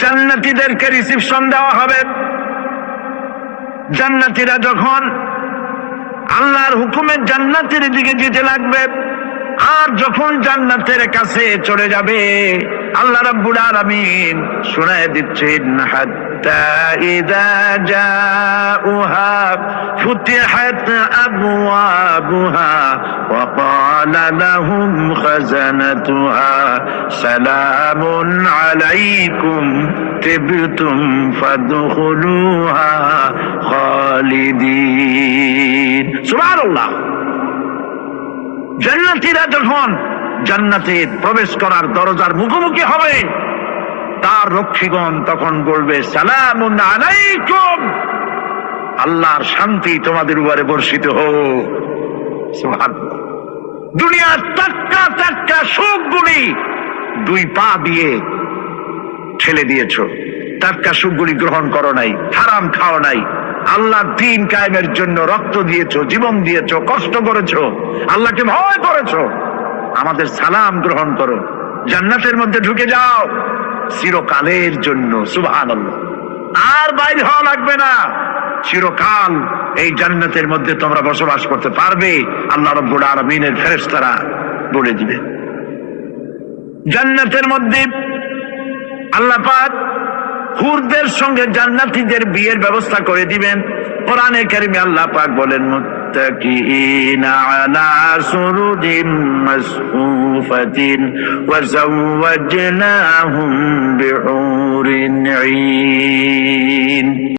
জান্নাতীদেরকে reception দেওয়া হবে। জান্নাতীরা যখন আল্লাহর হুকুমে জান্নাতের দিকে যেতে লাগবে, আর যখন জান্নাতের কাছে চলে যাবে, আল্লাহ রাব্বুল আলামিন শোনায় দিচ্ছেন, হাত্তা ইযা জাউহা ফুতিহাত আবওয়াবুহা ওয়া ক্বালা লাহুম খাযানাতুহা সালামুন আলাইকুম তিবতুম ফাদখুলুহা খালিদিন। সুবহানাল্লাহ। জান্নাতীরা যখন জান্নাতে প্রবেশ করার দরজার মুখোমুখি হবে, তার রক্ষীগণ তখন বলবে, সালামুন আলাইকুম, আল্লাহর শান্তি তোমাদের উপরে বর্ষিত হোক। সুবহানাল্লাহ। দুনিয়ার টাটকা টাটকা সুখগুলি দুই পা দিয়ে ঠেলে দিয়েছো, টাটকা সুখগুলি গ্রহণ করো নাই, হারাম খাও নাই, আল্লাহর দ্বীন কায়েমের জন্য রক্ত দিয়েছো, জীবন দিয়েছো, কষ্ট করেছো, আল্লাহকে ভয় করেছো। আমাদের সালাম গ্রহণ করো, জান্নাতের মধ্যে ঢুকে যাও চিরকালের জন্য। সুবহানাল্লাহ। আর বাইরে হওয়া লাগবে না, চিরকাল এই জান্নাতের মধ্যে তোমরা বসবাস করতে পারবে, আল্লাহ রাব্বুল আলামিনের ফেরেশতারা বলে দিবে। জান্নাতের মধ্যে আল্লাহ পাক হুরদের সঙ্গে জান্নাতীদের বিয়ের ব্যবস্থা করে দিবেন। কোরআনে কারিমে আল্লাহ পাক বলেন, মুত্তাকিইনা আলা সুরুরিন মাসফুফাতিন ওয়া যাওয়াজনাহুম বিহুরিন ঈন।